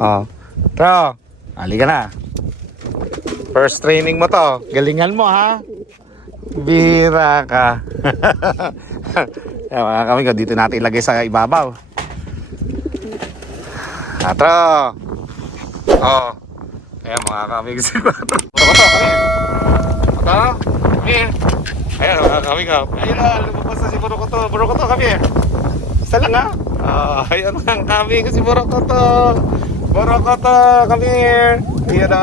Oh. Bro, halika na. First training mo to. Galingan mo ha. Bira ka. Yan mga kamigo, dito natin ilagay sa ibabaw. Atro. Oh. Ayan mga kamigo si Quatro. Koto, kami. Koto, kami. Ayan mga kamigo. Ayun na, lumabas na si Burokoto. Burokoto, kami. Isa lang ha. Ayan mga kamigo si Burokoto. Burokoto, kami. Ayan na.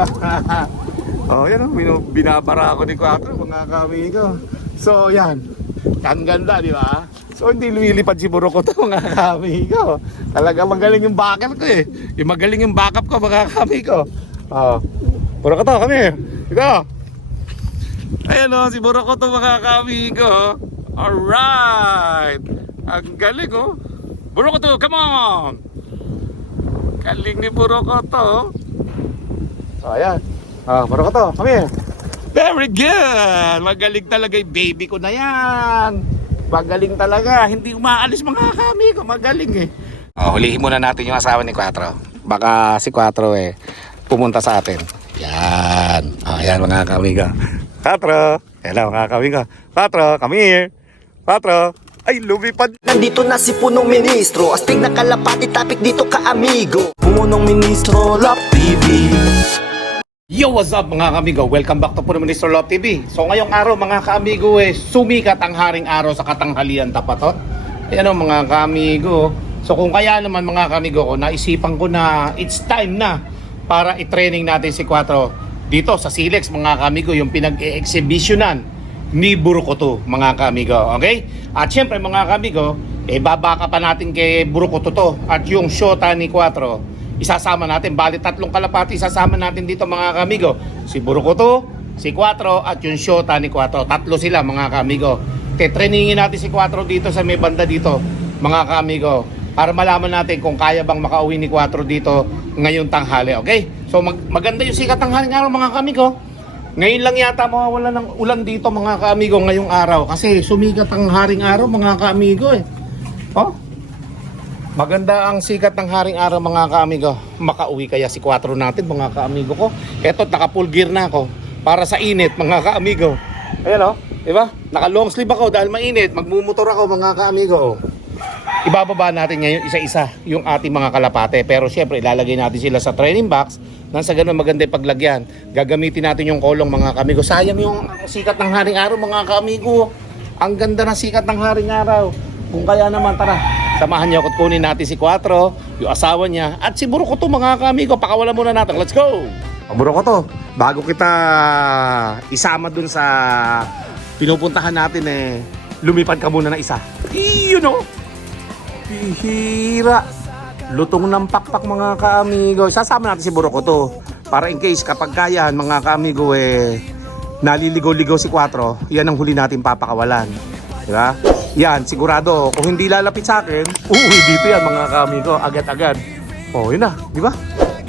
Oh, yan o, binabara ako ni Quatro, mga kamigo. So, yan. Ang ganda, di ba? So, hindi lumilipad si Burokoto, mga kamigo. Talaga magaling yung backup ko eh. Yung magaling yung backup ko, mga kamigo. Oh, Burokoto, kami. Ito. Ayan o, si Burokoto, mga kamigo. Alright. Ang galing o. Burokoto, come on. Galing ni Burokoto. Oh, ayan. Burokoto, come here. Very good. Magaling talaga yung baby ko na yan. Magaling talaga. Hindi umaalis mga kamigo. Magaling eh. Hulihin muna natin yung asawa ni Quatro. Baka si Quatro pumunta sa atin. Yan. Yan mga kamigo. Quatro. Hello mga kamigo. Quatro, come here. Quatro. Ay, lumipad. Nandito na si Punong Ministro. Astig na kalapati, topic dito ka amigo. Punong Ministro, Love TV. Yo, what's up mga kaamigo? Welcome back to Punong Ministro Love TV. So ngayong araw mga kaamigo sumikat ang haring araw sa katanghalian tapatot. Ayan o mga kaamigo. So kung kaya naman mga kaamigo ko, naisipan ko na it's time na para i-training natin si Quatro dito sa Silex mga kaamigo, yung pinag-e-exhibitionan ni Burokoto mga kaamigo. Okay? At syempre mga kaamigo, babaka pa natin kay Burokoto to at yung shota ni Quatro. Isasama natin, bali 3 kalapati isasama natin dito mga kamigo. Si Burokoto, si Quatro at yung shota ni Quatro. 3 sila mga kamigo. Tetreningin natin si Quatro dito sa may banda dito mga kamigo, para malaman natin kung kaya bang makauwi ni Quatro dito ngayong tanghali. Okay? So maganda yung sikat ng haring araw mga kamigo. Ngayon lang yata mawawala ng ulan dito mga kamigo ngayong araw, kasi sumikat ang haring araw mga kamigo Oh, maganda ang sikat ng haring araw mga kaamigo. Makauwi kaya si Quatro natin mga kaamigo ko. Eto, naka full gear na ako para sa init mga kaamigo. Ayan o, diba? Naka long sleeve ako dahil mainit. Magmumotor ako mga kaamigo. Ibababa natin ngayon isa-isa yung ating mga kalapate. Pero syempre ilalagay natin sila sa training box nang sa ganun maganda yung paglagyan. Gagamitin natin yung kolong mga kaamigo. Sayang yung sikat ng haring araw mga kaamigo. Ang ganda ng sikat ng haring araw. Kung kaya naman, tara, samahan niyo ako at kunin natin si Quatro, yung asawa niya, at si Burokoto mga kamigo. Pakawalan muna natin. Let's go! Burokoto, bago kita isama dun sa pinupuntahan natin lumipad ka muna na isa. Yun o! Hihira! Lutong ng pakpak mga kaamigo. Sasama natin si Burokoto para in case kapag kaya mga kaamigo naliligaw-ligaw si Quatro, yan ang huli natin papakawalan. Diba? Yan, sigurado, kung hindi lalapit sa akin, uuwi dito yan mga kamigo, agad-agad. Oh, yun na, di ba?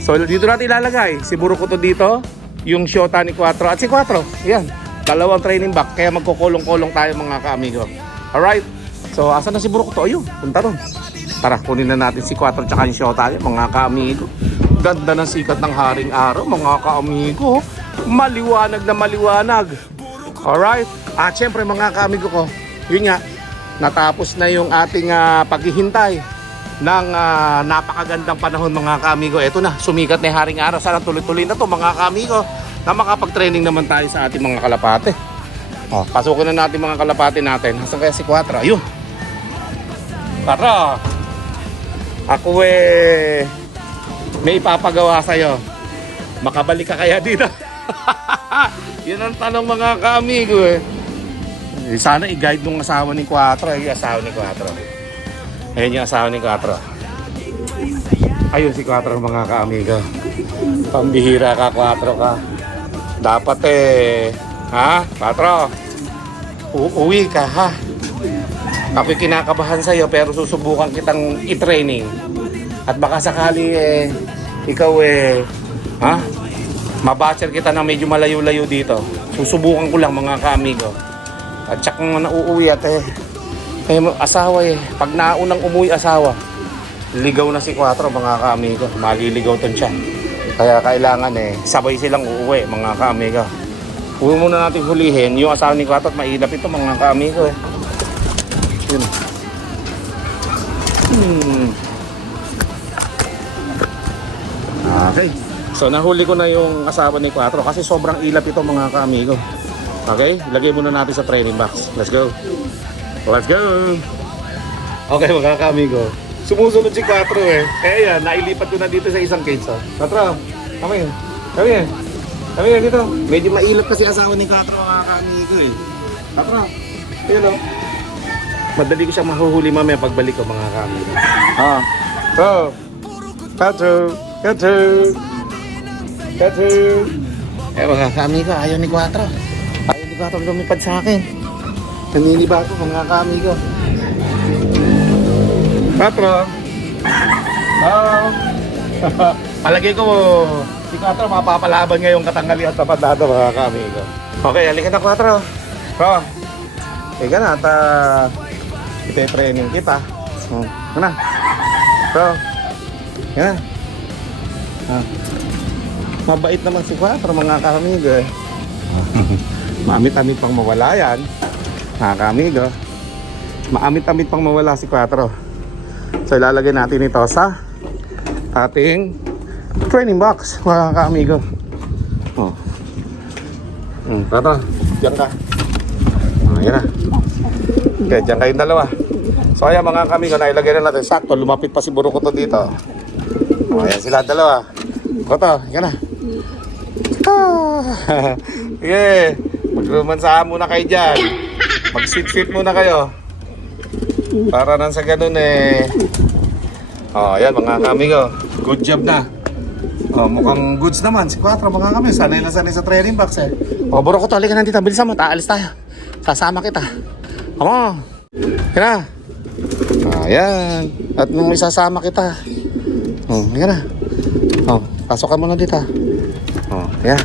So, dito natin ilalagay si Burokoto dito, yung shota ni Quatro, at si Quatro, yan, 2 training back, kaya magkukulong-kulong tayo mga kamigo. Alright, so, asan na si Burokoto? Ayun, punta ron. Tara, kunin na natin si Quatro tsaka yung shota niya, mga kamigo. Ganda ng sikat ng haring araw, mga kamigo. Maliwanag na maliwanag. Alright, at syempre mga kamigo ko, yun nga, natapos na yung ating paghihintay ng napakagandang panahon mga kamigo. Ito na, sumikat na yung haring araw. Sana tuloy-tuloy na to mga kamigo, na makapag-training naman tayo sa ating mga kalapate. Pasukin na natin mga kalapate natin. Nasaan kaya si Quatro? Ayun. Quatro, ako may ipapagawa sa'yo. Makabalik ka kaya dito? Yun ang tanong mga kamigo Sana i-guide nung asawa ni Quatro. Yung asawa ni Quatro. Ayun yung asawa ni Quatro. Ayun si Quatro mga kaamigo. Pambihira ka Quatro ka. Dapat ha? Quatro, uuwi ka ha. Ako'y kinakabahan sa'yo pero susubukan kitang i-training. At baka sakali ikaw ha? Mabatcher kita na medyo malayo-layo dito. Susubukan ko lang mga kaamigo. At saka nauuwi at asawa pag naunang umuwi asawa, ligaw na si 4 mga kaamigo. Maliligaw ton siya. Kaya kailangan sabay silang uuwi mga kaamigo. Huwag muna natin hulihin yung asawa ni 4 at mailap ito mga kaamigo Yun. Okay. So nahuli ko na yung asawa ni 4 kasi sobrang ilap ito mga kaamigo. Okay, ilagay muna natin sa training box. Let's go. Let's go. Okay mga kaamigo. Sumusunod si 4 Eh yan, nailipat ko na dito sa isang cage 4, kami. Kami dito. Medyo mailap kasi asawa ni 4 mga kaamigo 4, ayun Madali ko siyang mahuhuli mamaya pagbalik ko mga kaamigo. So, 4. Mga kaamigo, ayaw ni 4. Ayaw ni 4 lumipad sa akin. Naniniba ko mga kaamigo. 4. Palagay ko si 4 mapapalaban ngayong katanghalian sa pandado mga kaamigo. Okay, halika na 4. Ika na at ite-training kita. Ano? Yan. Mabait naman si 4 mga kaamigo Maamit-amit pang mawala yan mga kaamigo. Maamit-amit pang mawala si 4. So ilalagay natin ito sa ating training box mga kaamigo. Tato, diyan ka. Yan na. Okay, diyan kayong dalawa. So ayan mga kaamigo, nailagay na natin. Sakto, lumapit pa si Burukoto dito. Ayan sila dalawa. Koto, yan na. Sige, magrumansahan muna kayo dyan. Mag-sit-sit muna kayo. Para nang sa ganun ayan mga kaamigo. Good job na. Mukhang goods naman si 4 mga kaamigo. Sanay na sanay sa training box Burukoto, halika na dito. Bilisan mo, taalis tayo. Sasama kita. Come on. Yan na. Ayan. At nung may sasama kita. Yan na. Pasok ka muna dito. Yan.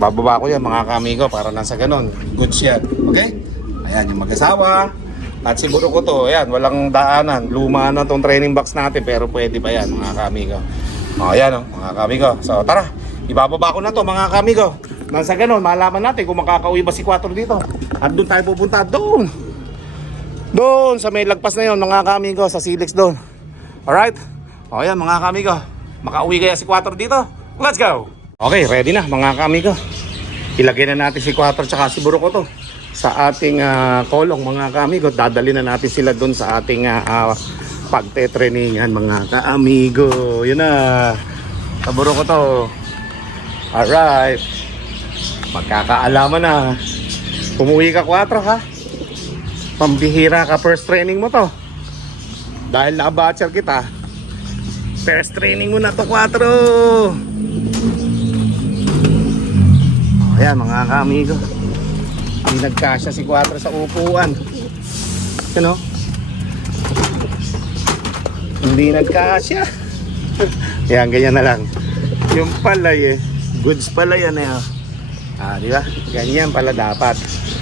Bababa ko yan mga kaamigo para nasa ganun. Goods yan. Okay? Ayan yung mag-asawa. At si Burukoto, ayan, walang daanan. Luma na tong training box natin pero pwede pa yan mga kaamigo. Ayan mga kaamigo. So tara, ibababa ko na to mga kaamigo. Nang sa ganun, malaman natin kung makakauwi ba si 4 dito. At doon tayo pupunta. Doon sa may lagpas na yun mga kaamigo. Sa Silex doon. Alright? Ayan mga kaamigo. Makauwi kaya si 4 dito? Let's go! Okay, ready na mga kaamigo. Ilagay na natin si 4 tsaka si Burukoto sa ating kolong mga kaamigo. Dadali na natin sila doon sa ating pagte-trainingan mga kaamigo. Yun na. Sa Burukoto. Alright. Magkakaalaman na. Umuwi ka 4 ha. Pambihira ka, first training mo to. Dahil na-batcher kita. First training mo na to 4. Ayan mga kaamigo. Hindi nagkasya si 4 sa upuan. Ano? Hindi nagkasya. Ayan, ganyan na lang. Yung palay goods pala yan di ba? Ganyan pala dapat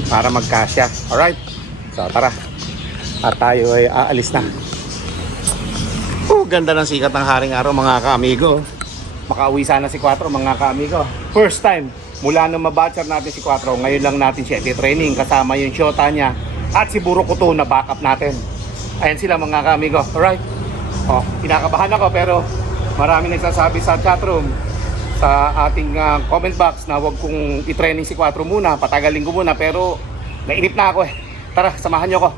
para magkasya. Alright? So tara. At tayo ay aalis na. Ganda ng sikat ng haring araw mga kaamigo. Makauwi sana si 4 mga kaamigo. First time mula nung mabatcher natin si 4, ngayon lang natin siya i-training kasama yung shota niya at si Burukoto na backup natin. Ayan sila mga kaamigo. Alright? Kinakabahan ako pero marami nagsasabi sa chatroom sa ating comment box na wag kong i-training si 4 muna, patagalin ko muna pero nainip na ako Tara, samahan nyo ko.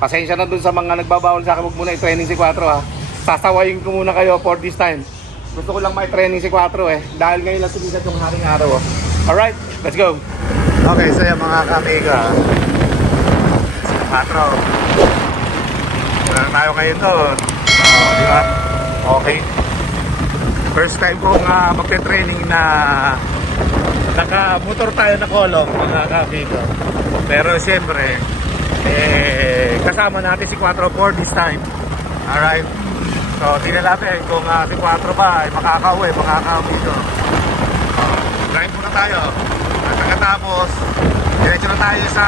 Pasensya na dun sa mga nagbabawal sa akin wag muna i-training si 4 Sasawayin ko muna kayo for this time. Gusto ko lang ma-training si 4 dahil ngayon lang sumikat yung haring araw Alright, let's go. Okay, so yung mga kaamiga 4 wala tayo kayo doon. Di ba? Okay. First time kong magte-training na naka-motor tayo na kolong mga kaamiga. Pero siyempre kasama natin si 4 for this time. Alright. So, tingnan natin kung si 4 ba ay makakauwi, makakauwi. Drive muna tayo. At pagkatapos, diretso na tayo sa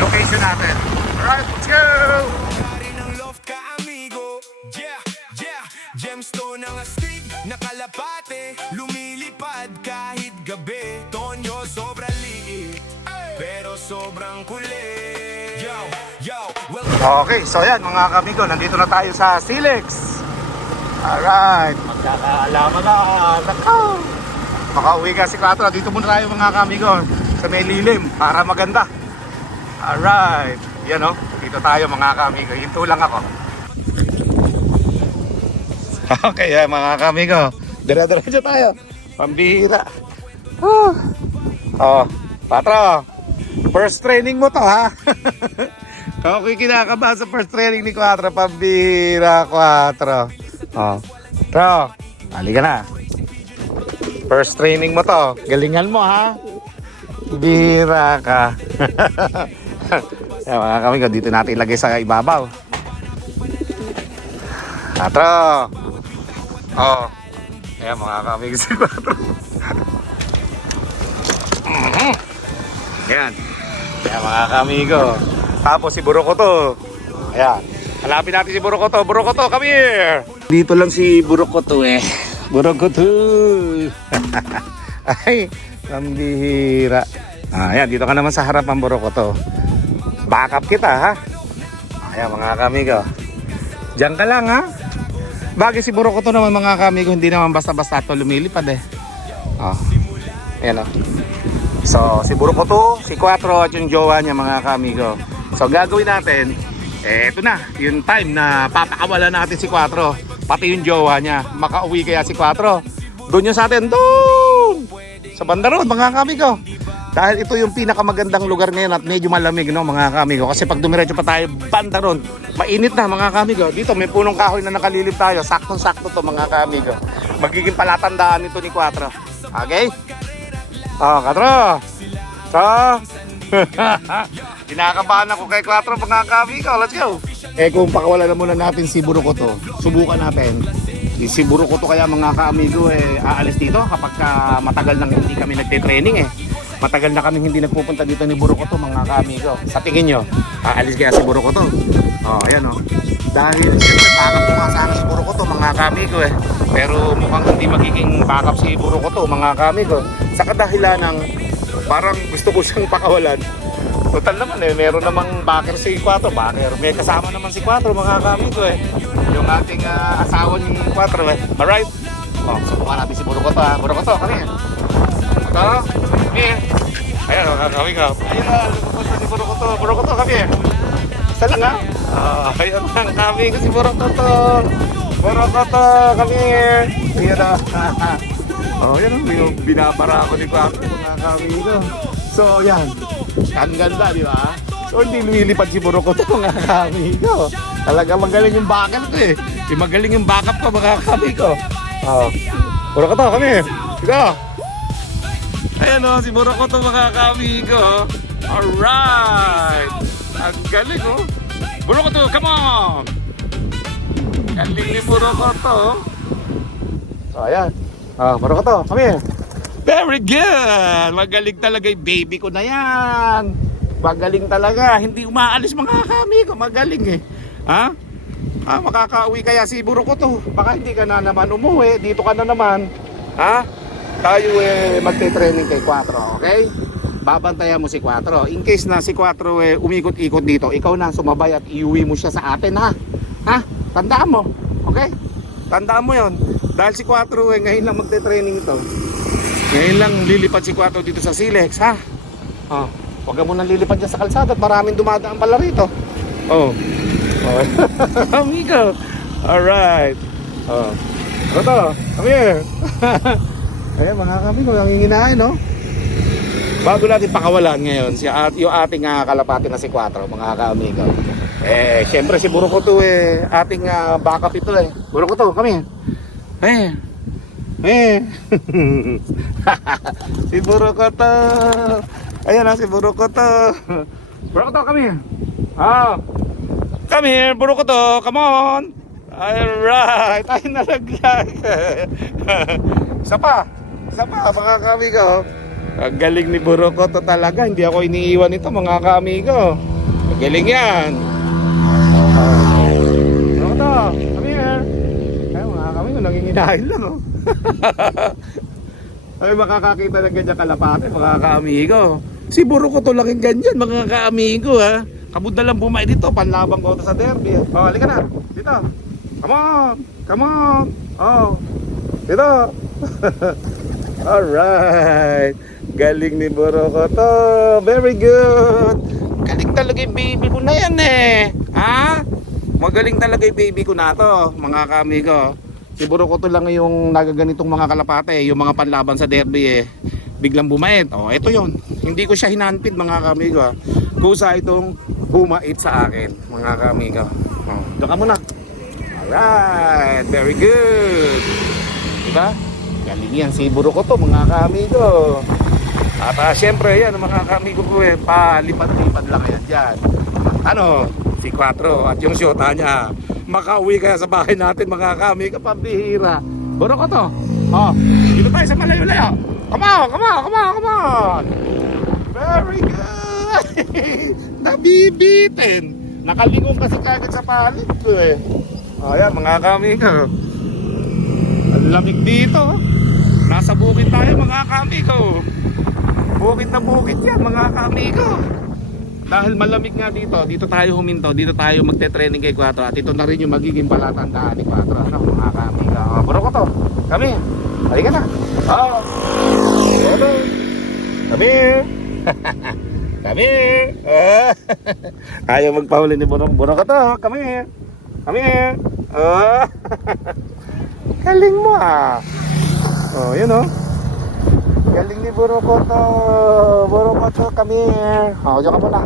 location natin. Alright, let's go! na kalapate, lumilipad kahit gabi. Tonyo sobrang liit, pero sobrang kulit. Yo, well, Okay, so yan mga kamigo, nandito na tayo sa Silex. Alright, magkakaalaman na. Nakaw! Makauwi ka si 4. Dito muna tayo mga kamigo, sa may lilim, para maganda. Alright, yan o, dito tayo mga kamigo. Hinto lang ako. Okay, yan mga kamigo. Dira-diretso tayo. Pambihira. Oh, 4. First training mo to ha. Okay, kinakabahan sa first training ni 4. Pambihira 4. Oh, 4. Halika na. First training mo to. Galingan mo ha. Bira ka. Yan mga kamigo, dito natin ilagay sa ibabaw. 4. Oh. Ayan mga kamigo si 4. Ayan. Ayan mga kamigo. Tapos si Burukoto. Ayan. Hanapin natin si Burukoto. Burukoto, come here. Dito lang si Burukoto eh. Burukoto. Ay, ang bihira. Ayan, dito ka naman sa harapan Burukoto. Backup kita ha. Ayan mga kamigo. Diyan ka lang ha. Bagay si Burukoto naman mga kamigo, hindi naman basta-basta ito lumilipad eh. Oh. Ayan o. So, si Burukoto, si 4 at yung jowa niya mga kamigo. So, gagawin natin, eto na, yung time na papakawalan natin si 4. Pati yung jowa niya. Makauwi kaya si 4. Doon yun sa atin, doon! Sa banda road mga kamigo. Dahil ito yung pinakamagandang lugar ngayon at medyo malamig no mga kamigo. Kasi pag dumiretso pa tayo banda ron, mainit na mga kamigo. Dito may punong kahoy na nakalilip tayo. Saktong-sakto to mga kamigo. Magiging palatandaan nito ni 4. Okay? Oh, 4. So, kinakabahan ako kay 4 mga kamigo. Let's go. Eh kung pakawalan na muna natin si Burukoto, subukan natin. Si Burukoto kaya mga kamigo aalis dito kapag matagal nang hindi kami nagte-training eh. Matagal na kaming hindi nagpupunta dito ni Burukoto mga kamigo. Sa tingin nyo, aalis kaya si Burukoto? Oh, ayan oh. Dahil siyempre backup ko nga sana si Burukoto mga kamigo eh. Pero mukhang hindi magiging backup si Burukoto mga kamigo. Sa kadahilan ng parang gusto ko siyang pakawalan. Total naman eh, meron namang backer si 4. Backer, may kasama naman si 4 mga kamigo eh. Yung ating asawa ni 4 eh. Alright? Oh, subukan natin si Burukoto ha. Burukoto, kami. Ito, kami. Ayan, kami ka. Ayan na, lumapunta si Burukoto. Burukoto, kami. Isa lang ha. Ayan lang kami si Burukoto. Burukoto, kami. Ayan na. Oh, yan ang binabara ako ni Paco mga kami ko. So, yan. Ang ganda, di ba? So, hindi lumilipad si Burukoto mga kami ko. Talaga magaling yung backup ko eh. Magaling yung backup ko mga kami ko. Oh. Burukoto, kami. Ito. Ayan o, si Burukoto mga kamigo. Alright! Ang galing o. Burukoto, come on! Galing ni Burukoto. So, ayan. Burukoto, come here. Very good! Magaling talaga yung baby ko na yan. Magaling talaga. Hindi umaalis mga kamigo. Magaling eh. Ha? Makakauwi kaya si Burukoto. Baka hindi ka na naman umuwi. Dito ka na naman. Ha? Tayo magte-training kay 4, okay? Babantayan mo si 4. In case na si 4 umikot-ikot dito, ikaw na sumabay at iuwi mo siya sa atin, ha? Ha? Tandaan mo, okay? Tandaan mo yon. Dahil si 4 ngayon lang magte-training ito. Ngayon lang lilipad si 4 dito sa Silex, ha? Oh, huwag ka munang lilipad dyan sa kalsada at maraming dumadaan pala rito. Oh. Oh. Amigo. Alright. Oh. Ano to? Come here. Ayan mga kamigo, ang hinginahin no. Bago natin pakawalan ngayon yung ating kalapati na si 4 mga kamigo. Syempre si Burukoto ating backup ito eh. Burukoto, kami. Si Burukoto. Ayan na si Burukoto. Burukoto, kami. Come here, Burukoto, come on. Alright, ay nalagyan. Isa pa mga kamigo. Ang galing ni Burukoto talaga. Hindi ako iniiwan ito mga kamigo. Ang galing yan. Burukoto, come here. Ay mga kamigo, Hinahin lang, oh. Ay, makakakita ng ganyan kalapate, mga kaamigo. Si Burukoto lang yung ganyan, mga kaamigo, ha. Kabud na lang bumay dito, panlabang ko to sa derby. Oh, halika na. Dito. Come on. Come on. Oh. Dito. Alright. Galing ni Burukoto. Very good. Galing talaga yung baby ko na yan, eh. Ha? Magaling talaga yung baby ko na to, mga kaamigo. Si Burukoto lang yung nagaganitong mga kalapate, yung mga panlaban sa derby, eh. Biglang bumait. Oh, ito yon. Hindi ko siya hinanpid, mga kaamigo, ha. Kusa itong bumait sa akin, mga kaamigo. Oh, doon ka muna. Alright, very good. Diba? Galing yan si Burukoto, mga kaamigo. At syempre yan, mga kaamigo ko, eh, palipad-lipad lang yan dyan. Ano, si Quatro at yung syota niya. Makauwi kaya sa bahay natin, mga kaamigo, pambihira. Burukoto, oh, dito tayo sa malayo-layo. Come on, come on, come on, come on. Very good. Nabibitin. Nakalingon kasi kagad sa palit ko, eh. Ayan, mga kamigo. Ang lamig dito. Nasa bukid tayo, mga kamigo. Bukid na bukid yan, mga kamigo. Dahil malamig nga dito, dito tayo huminto, dito tayo magte-training kay Quatro. At ito na rin yung magiging palatandaan ni Quatro, ano, mga kamigo. Burukoto, kami. Halika na. Oh. Burukoto. Kami. Kami. Ayaw magpahuli ni Burukoto. Kami. Kami. Oh. Galing mo, ah. Oh, yun, oh. Galing ni Burukoto. Burukoto, kami. Oh, diyan ka muna.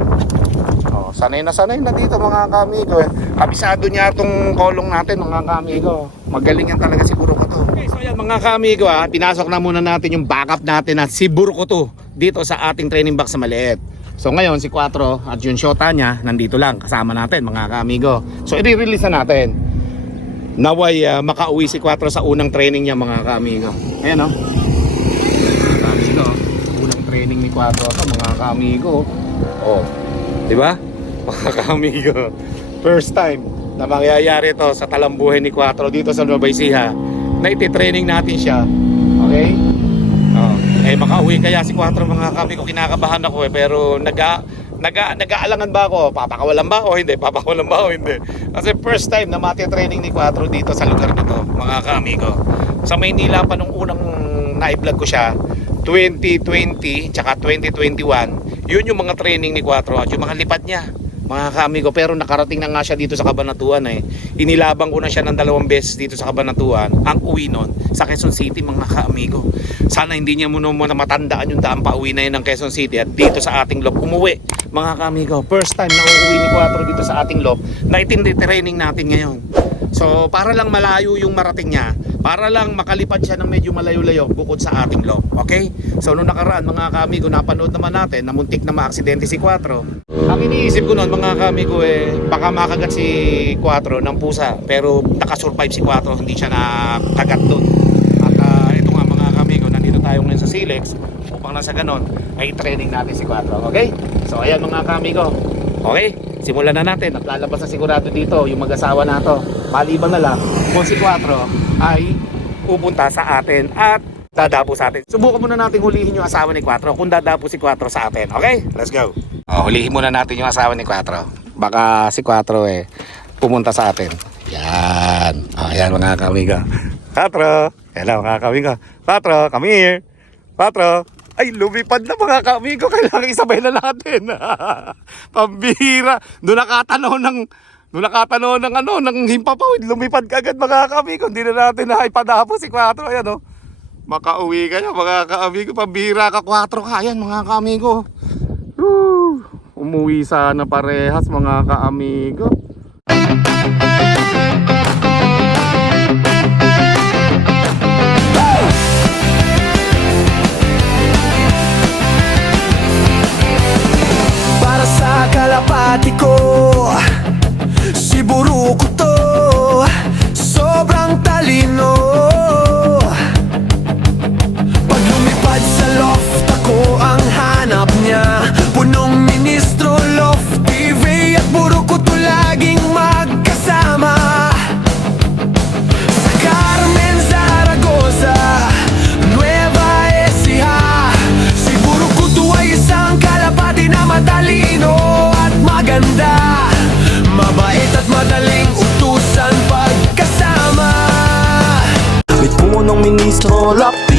Oh, sanay na dito, mga kamigo. Kabisado niya itong kolong natin, mga kamigo. Magaling yan talaga si Burukoto. Okay, so yan, mga kamigo, ah. Pinasok na muna natin yung backup natin na si Burukoto dito sa ating training box sa maliit. So ngayon si Quatro at yung shota niya nandito lang kasama natin, mga kamigo. So i-release na natin. Naway makauwi si Quatro sa unang training niya, mga kamigo. Ayan, oh. Kamigo, unang training ni Quatro ito, mga kamigo. Oh, di ba? Mga kamigo, first time na mangyayari ito sa talambuhin ni Quatro dito sa Nueva Ecija na iti-training natin siya. Okay? Oh, eh makauwi kaya si Quatro, mga kamigo. Kinakabahan ako, eh, pero nag-aalangan ba ako? Papakawalan ba o hindi? Papakawalan ba o hindi? Kasi first time na mati-training ni Quatro dito sa lugar nito, mga kamigo. Sa Maynila pa nung unang na-vlog ko siya, 2020 tsaka 2021, yun yung mga training ni Quatro at yung mga lipad niya, mga kamigo. Pero nakarating na nga siya dito sa Cabanatuan, eh. Inilabang ko na siya ng 2 beses dito sa Cabanatuan. Ang uwi nun sa Quezon City, mga kamigo. Sana hindi niya muna matandaan yung daan pa uwi na yun ng Quezon City at dito sa ating lob umuwi, mga kamigo. First time na uuwi ni Quatro dito sa ating lob na itindi training natin ngayon. So para lang malayo yung marating niya, para lang makalipad siya ng medyo malayo-layo bukod sa ating lob. Okay? So nung nakaraan, mga kamigo, napanood naman natin na muntik na maaksidente si Quatro. Ang iniisip ko noon, mga kamigo, eh baka makagat si Quatro ng pusa, pero nakasurvive si Quatro, hindi siya nakagat doon. At ito nga, mga kamigo, nandito tayo ngayon sa Silex upang nasa ganon ay training natin si Quatro. Okay? So ayan, mga kamigo. Okay? Simulan na natin. Naglalabas na sigurado dito yung mag-asawa na to. Maliban na lang kung si Quatro ay pupunta sa atin at dadapo sa atin. Subukan muna natin hulihin yung asawa ni Quatro kung dadapo si Quatro sa atin. Okay? Let's go. Hulihin muna natin yung asawa ni Quatro. Baka si Quatro pumunta sa atin. Yan. Yan, mga kamigo. Quatro. Hello, mga kamigo. Quatro, come here. Quatro. Ay, lumipad na, mga kamigo. Kailangan isabay na natin. Pambihira. Doon nakatanaw ng himpapawid. Lumipad kagad, mga kamigo. Hindi na natin na ipadapo si Quatro. Ayan, oh. Makauwi kayo, mga kamigo. Pambihira ka, Quatro ka. Ayan, mga kamigo. Umuwi sana parehas, mga kamigo. Para sa kalapati ko, si Burukoto, sobrang talino. Pag lumipad sa loft, ako ang hanap niya. Punong ministro, loft TV at Burukoto lagi madaling utusan pagkasama. May punong ministro, Lap